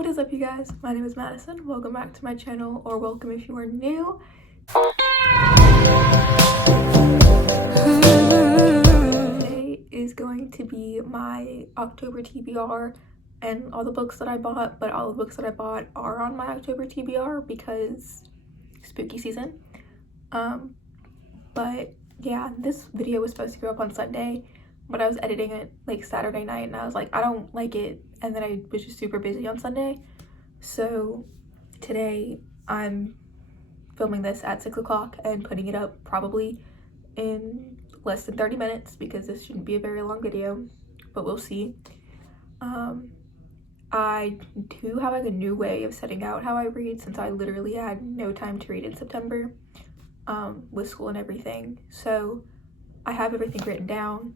What is up, you guys? My name is Madison. Welcome back to my channel, or welcome if you are new. Today is going to be my October TBR and all the books that I bought, but all the books that I bought are on my October TBR because spooky season. But yeah, this video was supposed to go up on Sunday, but I was editing it like Saturday night and I was like, I don't like it, and then I was just super busy on Sunday. So today I'm filming this at 6 o'clock and putting it up probably in less than 30 minutes because this shouldn't be a very long video, but we'll see. I do have like a new way of setting out how I read since I literally had no time to read in September with school and everything. So I have everything written down,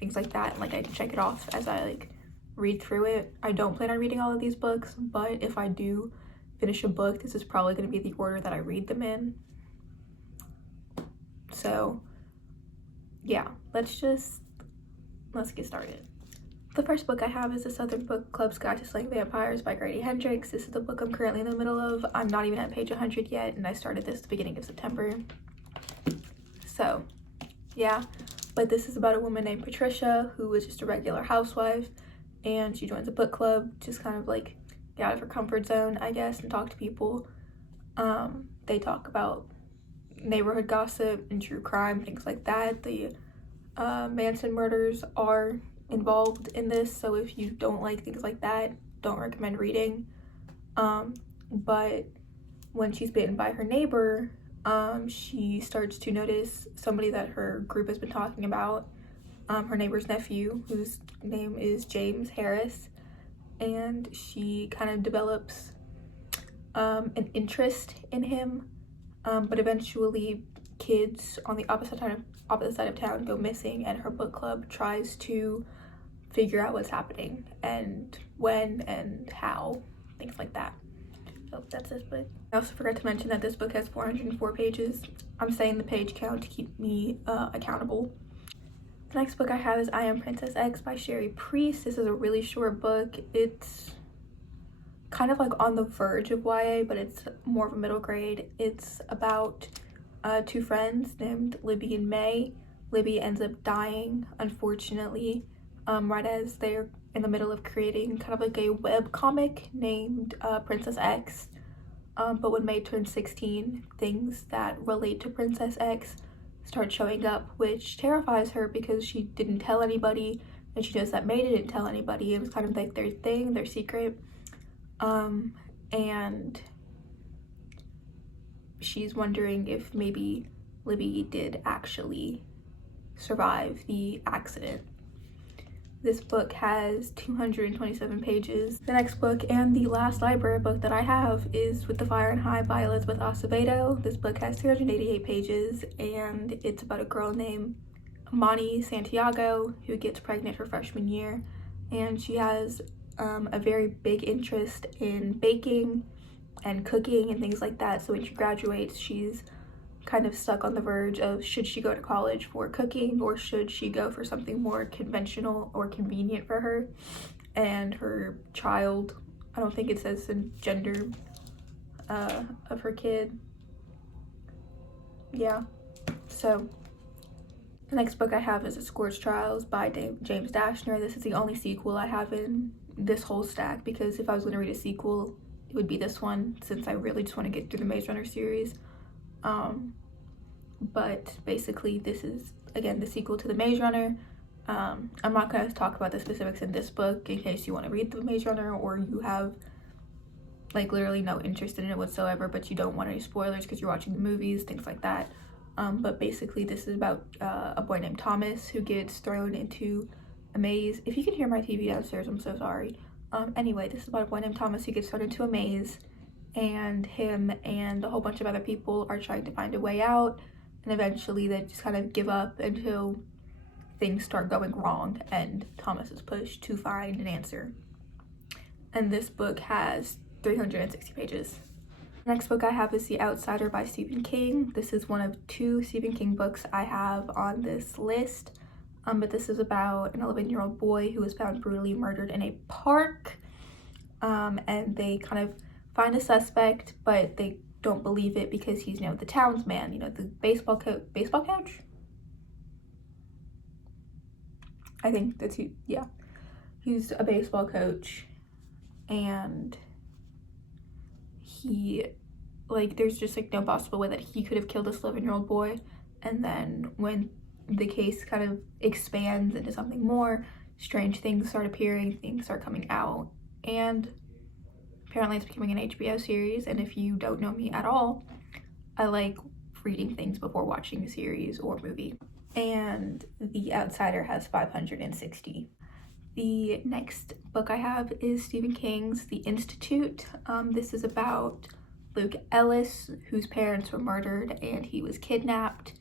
things like that, and like I can check it off as I like read through it. I don't plan on reading all of these books, but if I do finish a book, this is probably going to be the order that I read them in. So yeah, let's get started. The first book I have is the Southern Book Club's Guide to Slaying Vampires by Grady Hendrix. This is the book I'm currently in the middle of. I'm not even at page 100 yet, and I started this at the beginning of September. So yeah, but this is about a woman named Patricia who is just a regular housewife, and she joins a book club, just kind of like get out of her comfort zone, I guess, and talk to people. They talk about neighborhood gossip and true crime, things like that. The Manson murders are involved in this, so if you don't like things like that, don't recommend reading. But when she's bitten by her neighbor, she starts to notice somebody that her group has been talking about, her neighbor's nephew, whose name is James Harris, and she kind of develops an interest in him, but eventually kids on the opposite side of town go missing, and her book club tries to figure out what's happening and when and how, things like that. So that's this book. I also forgot to mention that this book has 404 pages. I'm saying the page count to keep me accountable. The next book I have is I Am Princess X by Sherry Priest. This is a really short book. It's kind of like on the verge of YA, but it's more of a middle grade. It's about two friends named Libby and May. Libby ends up dying, unfortunately, right as they're in the middle of creating kind of like a web comic named Princess X. But when May turns 16, things that relate to Princess X start showing up, which terrifies her because she didn't tell anybody, and she knows that May didn't tell anybody. It was kind of like their thing, their secret. And she's wondering if maybe Libby did actually survive the accident. This book has 227 pages. The next book and the last library book that I have is With the Fire and High by Elizabeth Acevedo. This book has 288 pages, and it's about a girl named Amani Santiago who gets pregnant her freshman year, and she has a very big interest in baking and cooking and things like that. So when she graduates, she's kind of stuck on the verge of should she go to college for cooking or should she go for something more conventional or convenient for her and her child. I don't think it says the gender of her kid. Yeah, so the next book I have is The Scorch Trials by James Dashner. This is the only sequel I have in this whole stack because if I was going to read a sequel, it would be this one, since I really just want to get through the Maze Runner series. But basically this is, again, the sequel to the Maze Runner. I'm not going to talk about the specifics in this book in case you want to read the Maze Runner or you have like literally no interest in it whatsoever, but you don't want any spoilers because you're watching the movies, things like that. But basically this is about a boy named Thomas who gets thrown into a maze. If you can hear my TV downstairs, I'm so sorry. Anyway, this is about a boy named Thomas who gets thrown into a maze, and him and a whole bunch of other people are trying to find a way out, and eventually they just kind of give up until things start going wrong and Thomas is pushed to find an answer. And this book has 360 pages. The next book I have is The Outsider by Stephen King. This is one of 2 Stephen King books I have on this list. But this is about an 11-year-old boy who was found brutally murdered in a park. and they kind of find a suspect, but they don't believe it because he's, the townsman, the baseball coach? I think that's who, yeah. He's a baseball coach, and he, there's just, no possible way that he could have killed this 11-year-old boy. And then when the case kind of expands into something more, strange things start appearing, things start coming out, and apparently it's becoming an HBO series. And if you don't know me at all, I like reading things before watching a series or movie. And The Outsider has 560. The next book I have is Stephen King's The Institute. This is about Luke Ellis, whose parents were murdered and he was kidnapped.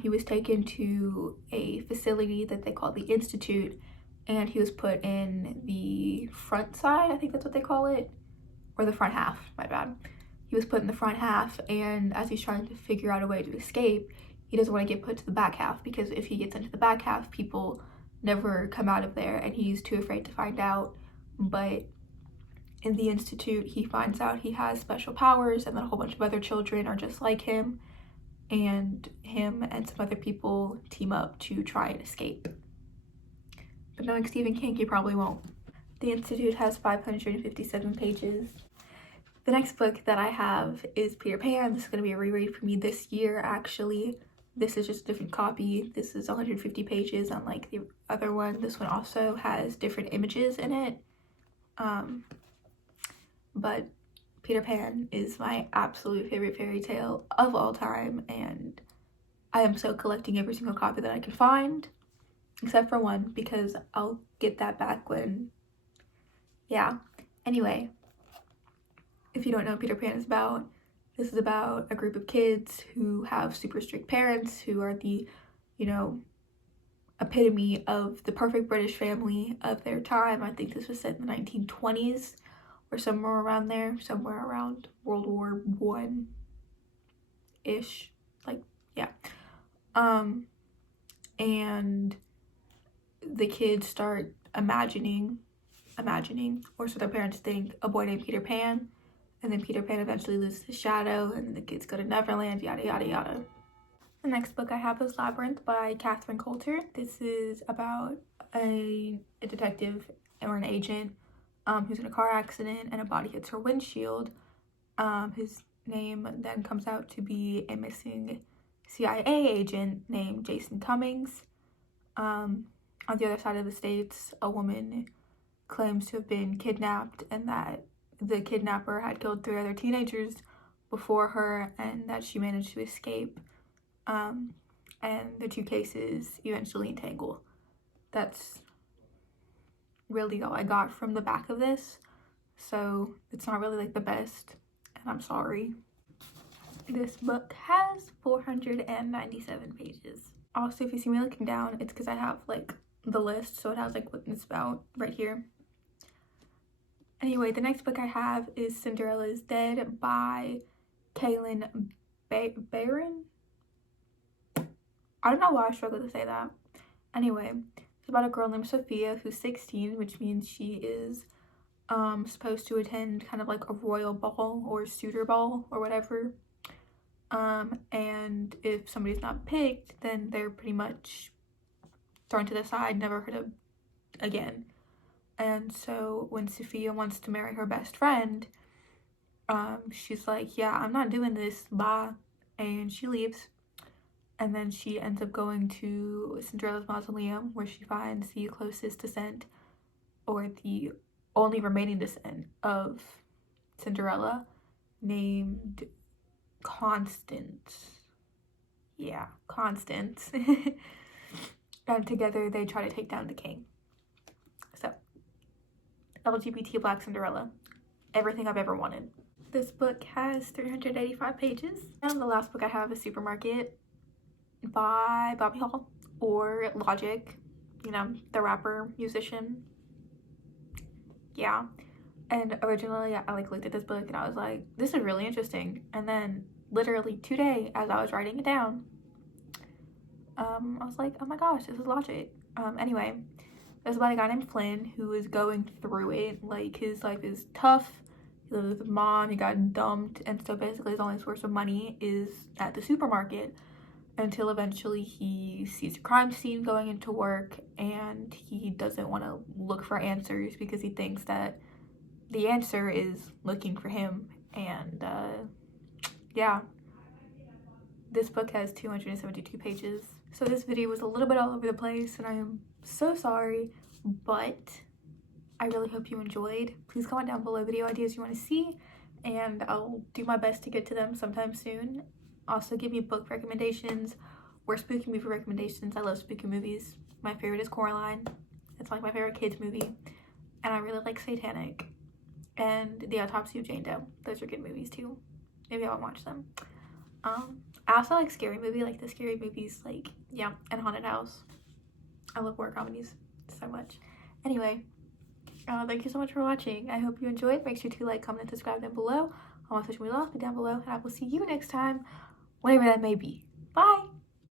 He was taken to a facility that they call the Institute, and he was put in the front side, I think that's what they call it, or the front half, my bad. He was put in the front half, and as he's trying to figure out a way to escape, he doesn't want to get put to the back half, because if he gets into the back half, people never come out of there, and he's too afraid to find out. But in the Institute, he finds out he has special powers, and then a whole bunch of other children are just like him, and him and some other people team up to try and escape. But knowing Stephen King, he probably won't. The Institute has 557 pages. The next book that I have is Peter Pan. This is going to be a reread for me this year, actually. This is just a different copy. This is 150 pages, unlike the other one. This one also has different images in it. But Peter Pan is my absolute favorite fairy tale of all time, and I am so collecting every single copy that I can find, except for one, because I'll get that back when, yeah. Anyway, if you don't know what Peter Pan is about, this is about a group of kids who have super strict parents who are the, epitome of the perfect British family of their time. I think this was set in the 1920s or somewhere around there, somewhere around World War I-ish, yeah. And the kids start imagining, or so their parents think, a boy named Peter Pan, and then Peter Pan eventually loses his shadow, and the kids go to Neverland, yada yada yada. The next book I have is Labyrinth by Catherine Coulter. This is about a detective or an agent who's in a car accident and a body hits her windshield. His name then comes out to be a missing CIA agent named Jason Cummings. On the other side of the states, a woman claims to have been kidnapped, and that the kidnapper had killed 3 other teenagers before her, and that she managed to escape. And the 2 cases eventually entangle. That's really all I got from the back of this, so it's not really the best, and I'm sorry. This book has 497 pages. Also, if you see me looking down, it's because I have the list, so it has what it's about right here. Anyway, the next book I have is Cinderellas Dead by Kaylin Barron. I don't know why I struggle to say that. Anyway, it's about a girl named Sophia who's 16, which means she is supposed to attend kind of a royal ball or suitor ball or whatever. And if somebody's not picked, then they're pretty much thrown to the side, never heard of again. And so when Sophia wants to marry her best friend, she's like, yeah, I'm not doing this, bye. And she leaves. And then she ends up going to Cinderella's mausoleum, where she finds the closest descent, or the only remaining descent of Cinderella, named Constance. Yeah, Constance. And together they try to take down the king. So, LGBT Black Cinderella. Everything I've ever wanted. This book has 385 pages. And the last book I have is Supermarket by Bobby Hall, or Logic, the rapper, musician. Yeah. And originally I looked at this book and I was like, this is really interesting. And then literally today, as I was writing it down, I was like, oh my gosh, this is Logic. Anyway, It's about a guy named Flynn who is going through it. Like, his life is tough. He lives with his mom. He got dumped, and so basically his only source of money is at the supermarket, until eventually he sees a crime scene going into work, and he doesn't want to look for answers because he thinks that the answer is looking for him. And yeah, this book has 272 pages. So this video was a little bit all over the place, and I am so sorry, but I really hope you enjoyed. Please comment down below video ideas you want to see, and I'll do my best to get to them sometime soon. Also, give me book recommendations or spooky movie recommendations. I love spooky movies. My favorite is Coraline. It's like my favorite kids movie. And I really like Satanic and The Autopsy of Jane Doe. Those are good movies too. Maybe I won't watch them. I also like scary movie, like the scary movies, like, yeah, and Haunted House. I love horror comedies so much. Anyway, thank you so much for watching. I hope you enjoyed. Make sure to like, comment, and subscribe down below. All my social media links down below, and I will see you next time, whatever that may be. Bye!